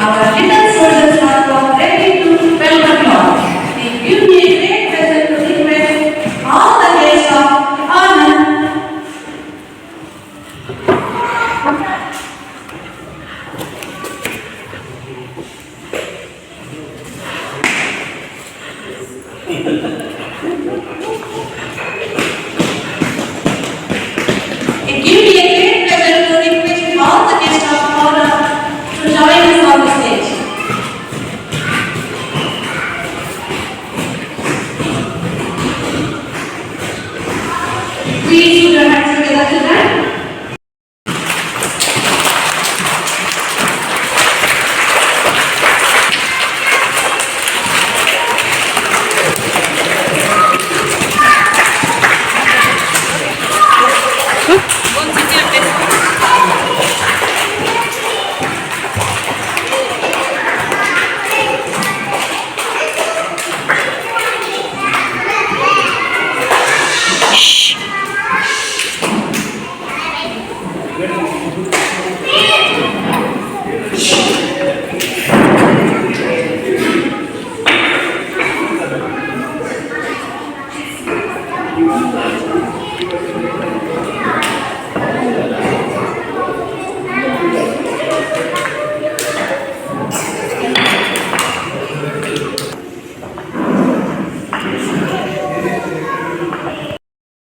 Our little soldiers are now ready to welcome you all. It gives me a great pleasure to request all the guests of honor. It gives me a great pleasure to request all the guests of honor to join us on the stage. Please put your hands together tonight.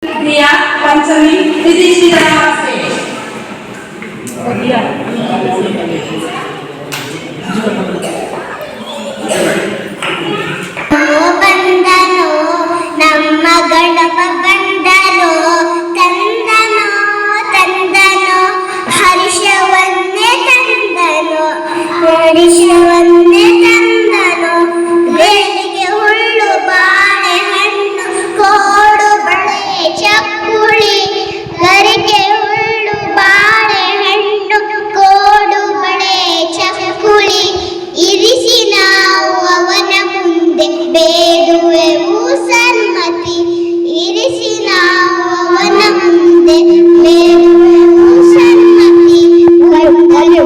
Priya, Panchami, please sit on our stage. ಬಂದನೋ ನಮ್ಮ ಗಣಪ ಬಂದನೋ ತಂದನೋ ತಂದನೋ ಹರ್ಷವನ್ನೇ ತಂದನೋ ಹರ್ಷವನ್ನೇ ತಂದನೋ ಬೇಲಿಗೆ ಹುಳ್ಳು ಬಾಳೆಹಣ್ಣು ಕೋಡು ಬಳೆ ಚಕ್ಕುಳಿ ಗರಿಗೆ ಹುಳ್ಳು ಬಾಳೆಹಣ್ಣು ಕೋಡು ಬಳೆ ಚಕ್ಕುಳಿ ಇರಿಸಿ ನಾವು ಅವನ ಮುಂದೆ ಬೇಡುವೆವು ಸನ್ಮತಿ ಇರಿಸಿ ನಾವು ಅವನ ಮುಂದೆ ಬೇಡುವೆವು ಸನ್ಮತಿ ಬಂದನು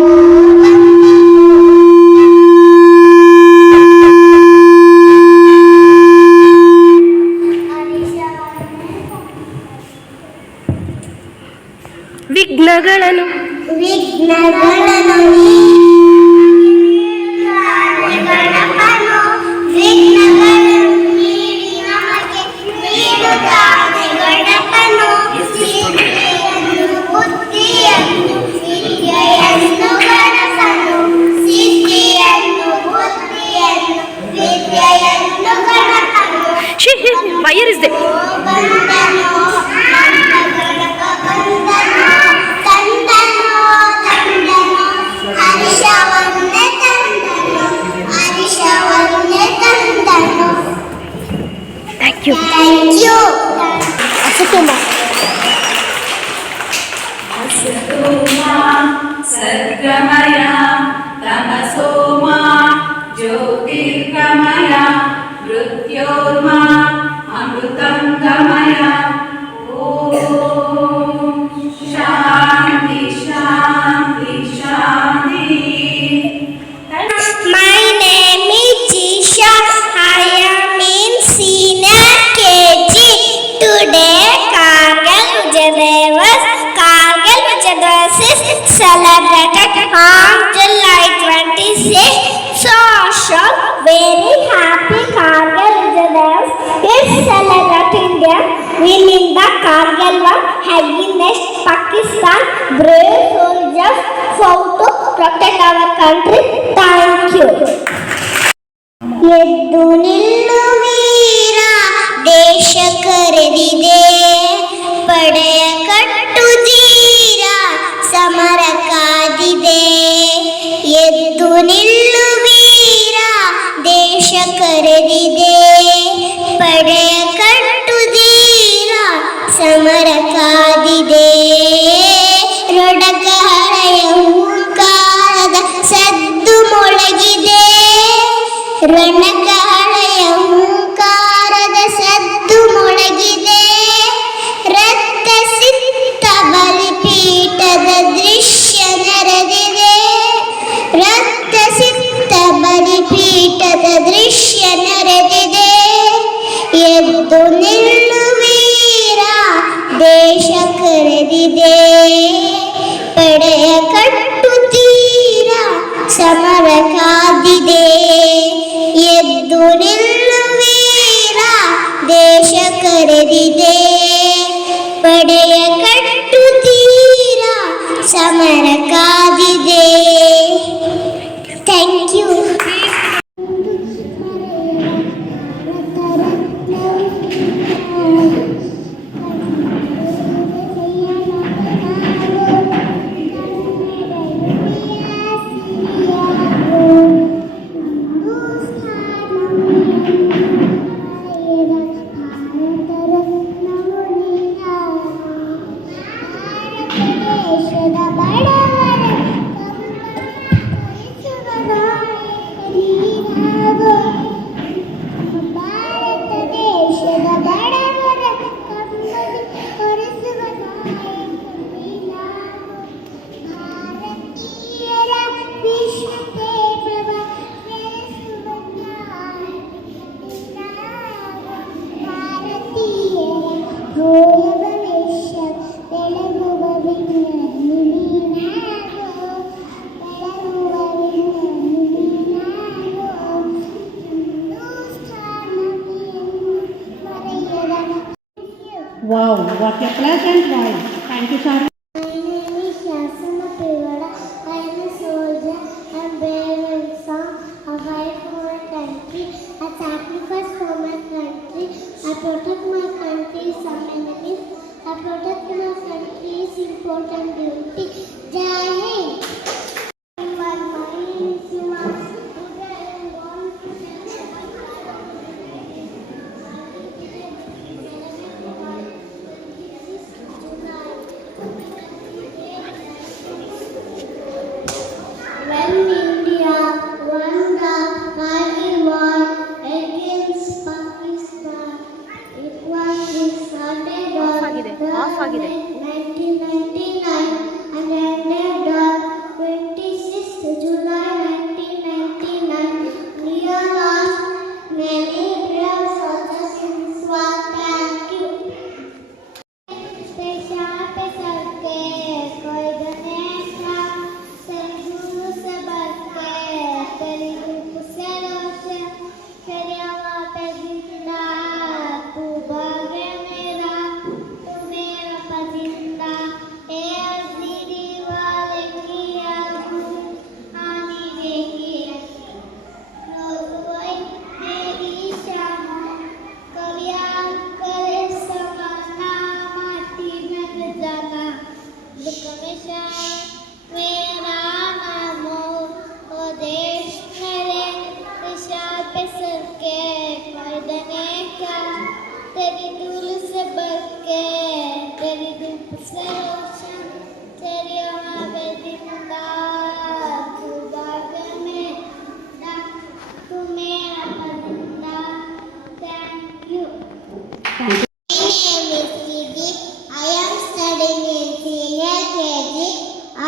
ವಿಘ್ನಗಳನ್ನು ಗಣಪನು ವಿಘ್ನಗಳನ್ನು ನೀಡಿ ನಮಗೆ ನೀಡುತ್ತಾನೆ ಗಣಪನು ಸಿದ್ಧಿಯನ್ನು ಬುದ್ಧಿಯನ್ನು ವಿದ್ಯೆಯನ್ನು ಗಣಪನು ಸಿದ್ಧಿಯನ್ನು ಬುದ್ಧಿಯನ್ನು ವಿದ್ಯೆಯನ್ನು ಗಣಪನು ವೈರ್ ಇಸ್ ದೇ ಬಂದನೋ ನಮ್ಮ ಗಣಪ ಬಂದನೋ ತಂದನೋ ತಂದನೋ ಹರ್ಷವನ್ನೇ ತಂದನೋ ಹರ್ಷವನ್ನೇ ತಂದನೋ ಥ್ಯಾಂಕ್ ಯು ಥ್ಯಾಂಕ್ ಯು ಸದ್ಗಮಯ ತಮಸೋಮ ಜ್ಯೋತಿರ್ಗಮಯ ಮೃತ್ಯೋರ್ಮ ಅಮೃತಂ ಗಮಯ ಓಂ ಶಾಂತಿ ಶಾಂತಿ ಶಾಂತಿ. My name is Jisha. I am in senior KG. Today Kargil Vijay Divas is celebrated on July 26th. So very happy Kargil Vijay Divas is celebrating their win in the Kargil war against Pakistan. Brave soldiers fought to protect our country. Thank you. ಎದ್ದು ನಿಲ್ಲು ವೀರ ದೇಶ ಕರೆದಿದೆ ಪಡೆಯ ಕಟ್ಟು ಧೀರ ಸಮರ ಕಾದಿದೆ ಎದ್ದು ನಿಲ್ಲು ವೀರ ದೇಶ ಕರೆದಿದೆ ಪಡೆಯ ಕಟ್ಟು ಧೀರ ಸಮರ ಕಾದಿದೆ ರೊಡಗಹಳೆಯ ಹೂಕಾರದ ಸದ್ದು ಮೊಳಗಿದೆ ರಣಗಾಳೆಯ ಹೂಕಾರದ ಸದ್ದು ಮೊಳಗಿದೆ ರಕ್ತ ಸಿಕ್ತ ಬಲಿಪೀಠದ ದೃಶ್ಯ ನೆರೆದಿದೆ ರಕ್ತ ಸಿಕ್ತ ಸಮರ ಕಾದಿದೆ. ಎದ್ದು ನಿಲ್ಲುವೀರ ದೇಶ ಕರೆದಿದೆ. ಪಡೆಯ ಕಟ್ಟುತ್ತೀರ ಸಮರ ಕಾದಿದೆ. Thank you. ದೇಶದ ಬಡವರ ಭಾರತ ದೇಶದ ಬಡವರ ಕಣ್ಣಲ್ಲಿ ಕೊರೆಸುವ ನಾಯಕನೇ ನಾವು. ಭಾರತೀಯರ ವಿಶ್ವತೆ ಪ್ರಭ ಬೆಳೆಸುವ ನಾಯಕನೇ ನಾವು. ಭಾರತೀಯರ ಹೋಯ ಭವಿಷ್ಯ ಬೆಳಗುವ ವಿಜ್ಞಾನಿ ನಾವು. ಬೆಳಗುವ ವಿಜ್ಞಾನಿ ನಾವು. Wow, what a pleasant voice. Thank you, sir. My name is Yasuna Pivada. I am a soldier and brave and strong. I fight for my country. I sacrifice for my country. I protect my country's amenities. I protect my country's important duty. Jai Hind. My name is Suman. Today I am born to when India won the Kargil war against Pakistan, it was decided on Off ಆಗಿದೆ. 1999 and ended on 26th July 1999. India lost many brave soldiers in this war. Thank you. पेशा पे सबके कोई गनेशा तेलुगु से बढ़के तेरी धूप से रोशन तेरी हवा पे जिंदा तू भागे मेरा तू मेरा पसंदीदा ए अजीरी वाले की आंखों आनी देखी रोज कोई मेरी शाम कल्याण करे समाना माटी में जाना दुख में शाम मेरा नाम हो देश मेरे दिशा पे सर के फायदने का तेरी धूल से बढ़ के तेरी धूप से रोशन तेरी हवा जिंदा तू बाग में तू मेरा पसंदीदा. Thank you. My name is Sidi. I am studying in senior KG.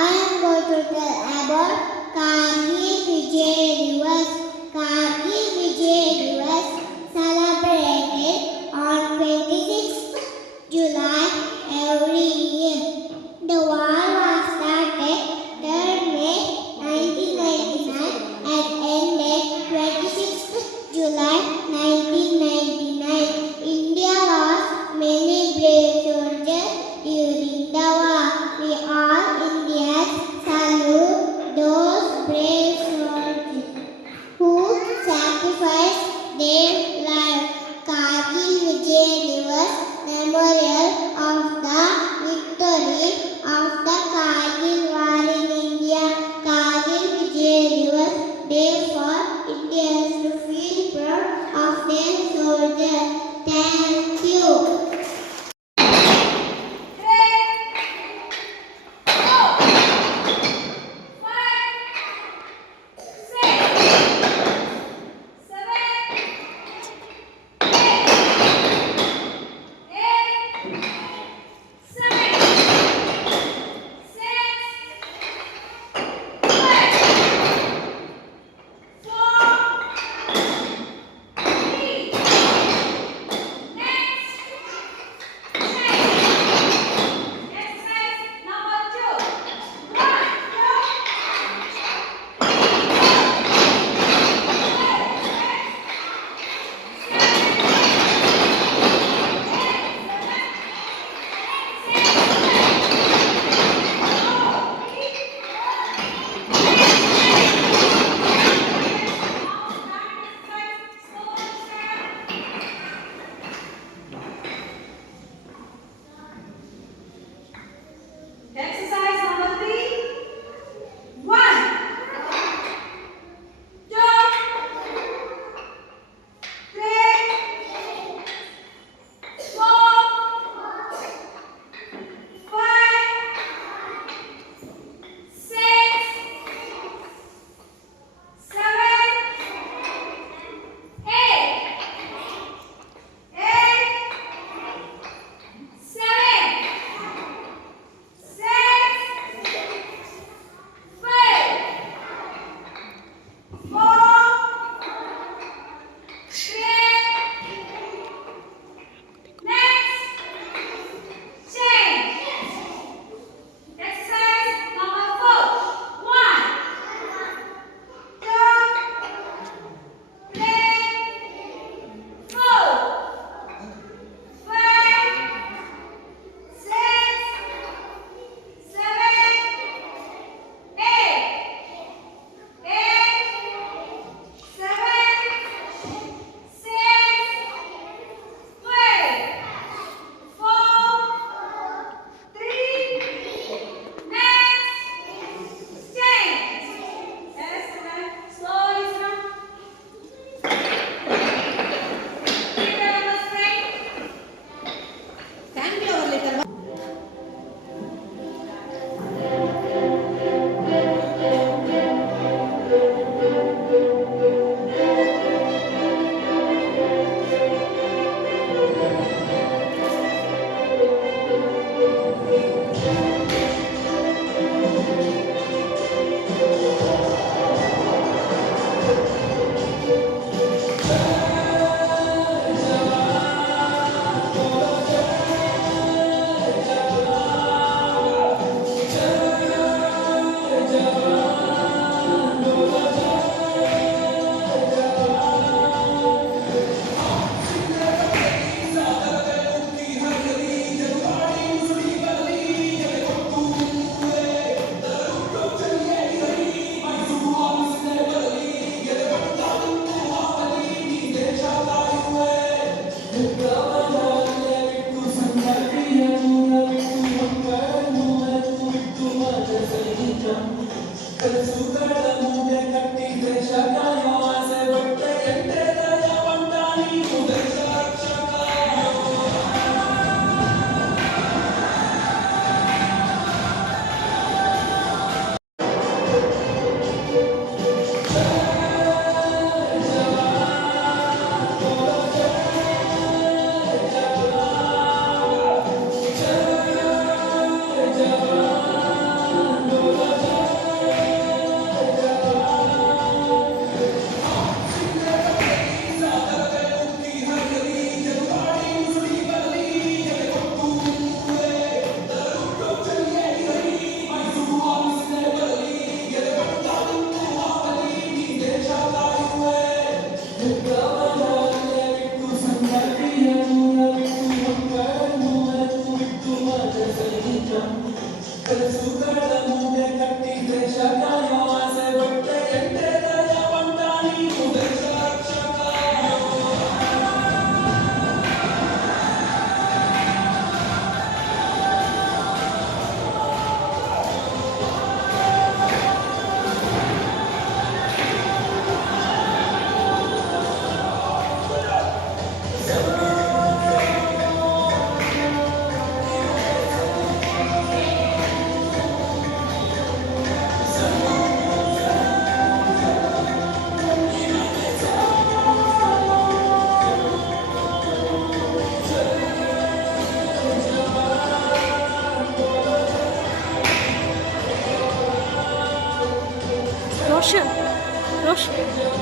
I am going to tell about Kargil Vijay Divas. Kargil Vijay Divas celebrated on 26th July every year. The war was started 3rd May 1999 and ended 26th July 1999. India lost many brave soldiers during the war. We all Indians salute those brave soldiers who sacrificed their lives. Kargil Vijay Divas Memorial of the victory of the Kargil war in India. Kargil Vijay Divas Day for Indians to feel proud of their soldiers. Thank you. Next. Roshan Roshan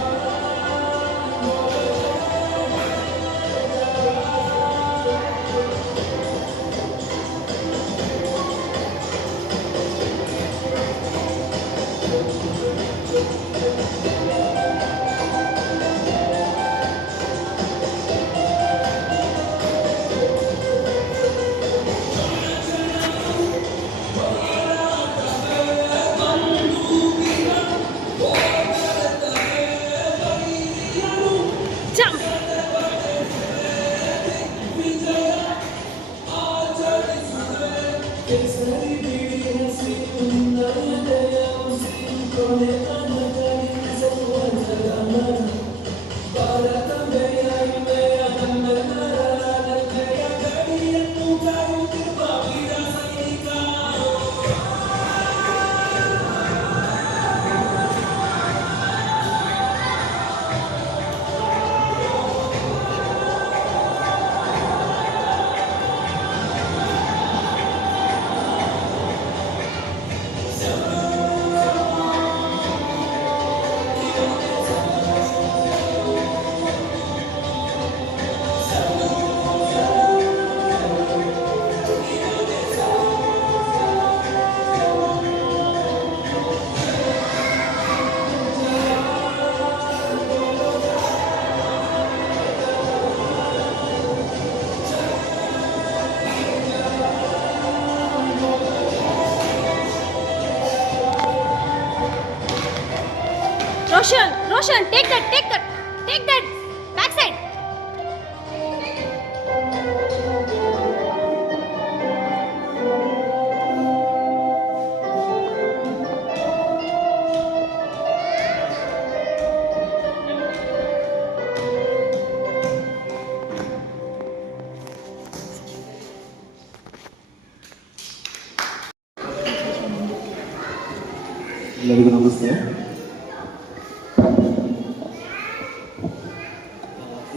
Roshan, take that, backside. ಎಲ್ಲರಿಗೂ ನಮಸ್ತೆ.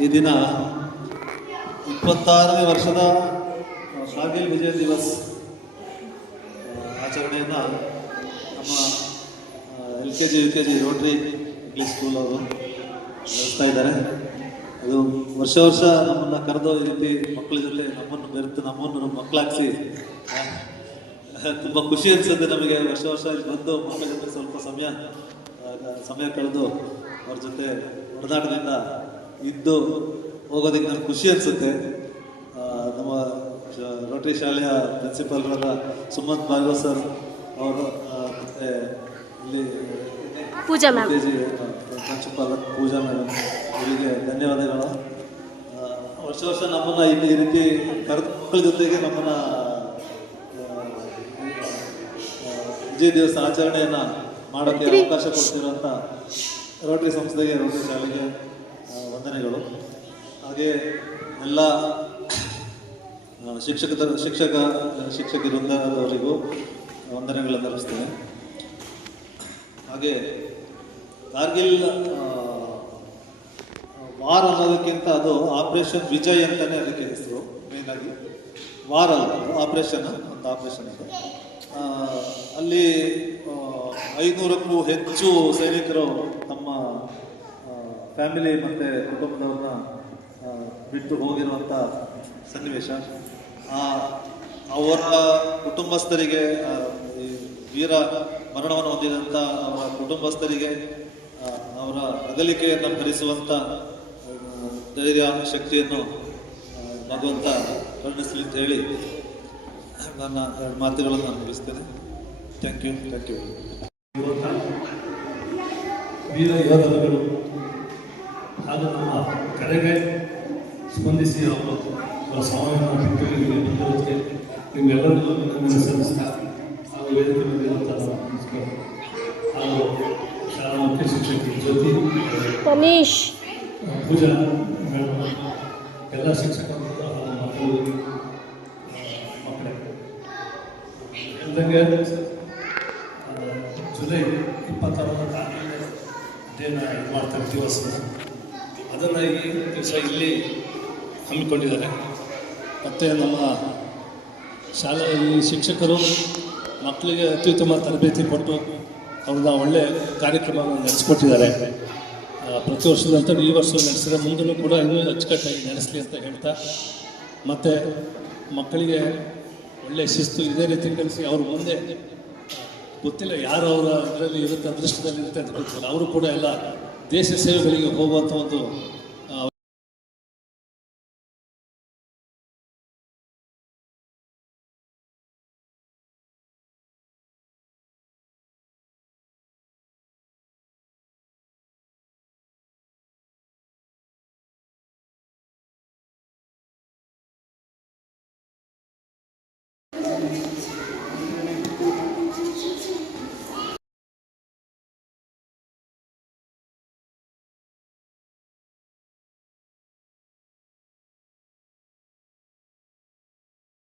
ಈ ದಿನ 26ನೇ ವರ್ಷದ ಕಾರ್ಗಿಲ್ ವಿಜಯ್ ದಿವಸ್ ಆಚರಣೆಯನ್ನು ನಮ್ಮ LKG UKG rotary English school ಅವರು ನಡೆಸ್ತಾ ಇದ್ದಾರೆ. ಅದು ವರ್ಷ ನಮ್ಮನ್ನು ಕರೆದು ಈ ರೀತಿ ಮಕ್ಕಳ ಜೊತೆ ನಮ್ಮನ್ನು ಬೆರೆತು ನಮ್ಮನ್ನು ಮಕ್ಕಳಾಗಿಸಿ ತುಂಬ ಖುಷಿ ಅನಿಸುತ್ತೆ ನಮಗೆ. ವರ್ಷ ಇಲ್ಲಿ ಬಂದು ಮಕ್ಕಳ ಜೊತೆ ಸ್ವಲ್ಪ ಸಮಯ ಕಳೆದು ಅವ್ರ ಜೊತೆ ಹೊಡೆದಾಟದಿಂದ ಇದ್ದು ಹೋಗೋದಕ್ಕೆ ನಮ್ಗೆ ಖುಷಿ ಅನಿಸುತ್ತೆ. ನಮ್ಮ ರೋಟರಿ ಶಾಲೆಯ ಪ್ರಿನ್ಸಿಪಾಲ್ರಾದ ಸುಮಂತ್ ಭಾರ್ಗವ್ ಸರ್ ಅವರು ಮತ್ತು ಇಲ್ಲಿ ಪೂಜಾ ಮ್ಯಾಮ್, ಪ್ರಿನ್ಸಿಪಾಲ್ ಪೂಜಾ ಮೇಡಮ್ ಇವರಿಗೆ ಧನ್ಯವಾದಗಳು. ವರ್ಷ ನಮ್ಮನ್ನು ಇಲ್ಲಿ ಈ ರೀತಿ ಕರೆದ ಮಕ್ಕಳ ಜೊತೆಗೆ ನಮ್ಮನ್ನು ವಿಜಯ ದಿವಸ ಆಚರಣೆಯನ್ನು ಮಾಡೋಕ್ಕೆ ಅವಕಾಶ ಕೊಡ್ತಿರುವಂಥ ರೋಟರಿ ಸಂಸ್ಥೆಗೆ, ರೋಟರಿ ಶಾಲೆಗೆ ವಂದನೆಗಳು. ಹಾಗೆ ಎಲ್ಲ ಶಿಕ್ಷಕ ವೃಂದದವರಿಗೂ ವಂದನೆಗಳನ್ನು ಅರ್ಪಿಸ್ತೇನೆ. ಹಾಗೆ ಕಾರ್ಗಿಲ್ ವಾರ್ ಅನ್ನೋದಕ್ಕಿಂತ ಅದು ಆಪರೇಷನ್ ವಿಜಯ್ ಅಂತಲೇ ಅದಕ್ಕೆ ಹೆಸರು. ಮೇಯ್ನಾಗಿ ವಾರ್ ಅಲ್ಲ, ಆಪರೇಷನ್ ಅಂತ ಆಪರೇಷನ್ ಅಂತ. ಅಲ್ಲಿ 500ಕ್ಕೂ ಹೆಚ್ಚು ಸೈನಿಕರು ತಮ್ಮ ಫ್ಯಾಮಿಲಿ ಮತ್ತು ಕುಟುಂಬದವ್ರನ್ನ ಬಿಟ್ಟು ಹೋಗಿರುವಂಥ ಸನ್ನಿವೇಶ. ಅವರ ಕುಟುಂಬಸ್ಥರಿಗೆ, ಈ ವೀರ ಮರಣವನ್ನು ಹೊಂದಿದಂಥ ಅವರ ಕುಟುಂಬಸ್ಥರಿಗೆ ಅವರ ಅಗಲಿಕೆಯನ್ನು ಭರಿಸುವಂಥ ಧೈರ್ಯ ಶಕ್ತಿಯನ್ನು ಭಗವಂತ ಕರುಣಿಸಲಿ ಅಂತ ಹೇಳಿ ನನ್ನ ಎರಡು ಮಾತುಗಳನ್ನು ಮುಗಿಸ್ತೇನೆ. Thank you. ವೀರ ಯೋಧರುಗಳು ಹಾಗೂ ನಮ್ಮ ಕರೆಗೆ ಸ್ಪಂದಿಸಿ ಅವರ ಸಾವಯವ ಬಿಟ್ಟುಗಳಿಗೆ ಬಂದಿರೋದಕ್ಕೆ ನಿಮ್ಮೆಲ್ಲರಿಗೂ ನನ್ನ ಸಲ್ಲಿಸ್ತಾ ಹಾಗೂ ವೇದಿಕೆ ಬಂದಿರುವಂಥ ಹಾಗೂ ಶಾಲಾ ಮುಖ್ಯ ಶಿಕ್ಷಕಿ ಜ್ಯೋತಿ, ತನೀಶ್, ಪೂಜಾ ಮೇಡಮ್, ಎಲ್ಲ ಶಿಕ್ಷಕರು ಹಾಗೂ ಮಕ್ಕಳೇ ಹೇಳ್ದಂಗೆ ಜುಲೈ 26ರ ಡೇನ ಇದು ಮಾಡ್ತಾರೆ ದಿವಸ. ಅದನ್ನು ಈ ದಿವಸ ಇಲ್ಲಿ ಹಮ್ಮಿಕೊಂಡಿದ್ದಾರೆ. ಮತ್ತು ನಮ್ಮ ಈ ಶಿಕ್ಷಕರು ಮಕ್ಕಳಿಗೆ ಅತ್ಯುತ್ತಮ ತರಬೇತಿ ಕೊಟ್ಟು ಅವ್ರನ್ನ ಒಳ್ಳೆಯ ಕಾರ್ಯಕ್ರಮವನ್ನು ನಡೆಸ್ಕೊಟ್ಟಿದ್ದಾರೆ. ಪ್ರತಿ ವರ್ಷದಂತ ಈ ವರ್ಷ ನಡೆಸಿದ್ರೆ ಮುಂದೂ ಕೂಡ ಇನ್ನೂ ಅಚ್ಚುಕಟ್ಟಾಗಿ ನಡೆಸಲಿ ಅಂತ ಹೇಳ್ತಾ, ಮತ್ತು ಮಕ್ಕಳಿಗೆ ಒಳ್ಳೆಯ ಶಿಸ್ತು ಇದೇ ರೀತಿ ಕಲಿಸಿ ಅವ್ರ ಮುಂದೆ ಗೊತ್ತಿಲ್ಲ ಯಾರು ಅವರ ಇದರಲ್ಲಿ ಇರುತ್ತೆ, ಅದೃಷ್ಟದಲ್ಲಿ ಇರುತ್ತೆ ಅಂತ ಗೊತ್ತಿಲ್ಲ, ಅವರು ಕೂಡ ಎಲ್ಲ ದೇಶ ಸೇವೆಗಳಿಗೆ ಹೋಗುವಂಥ ಒಂದು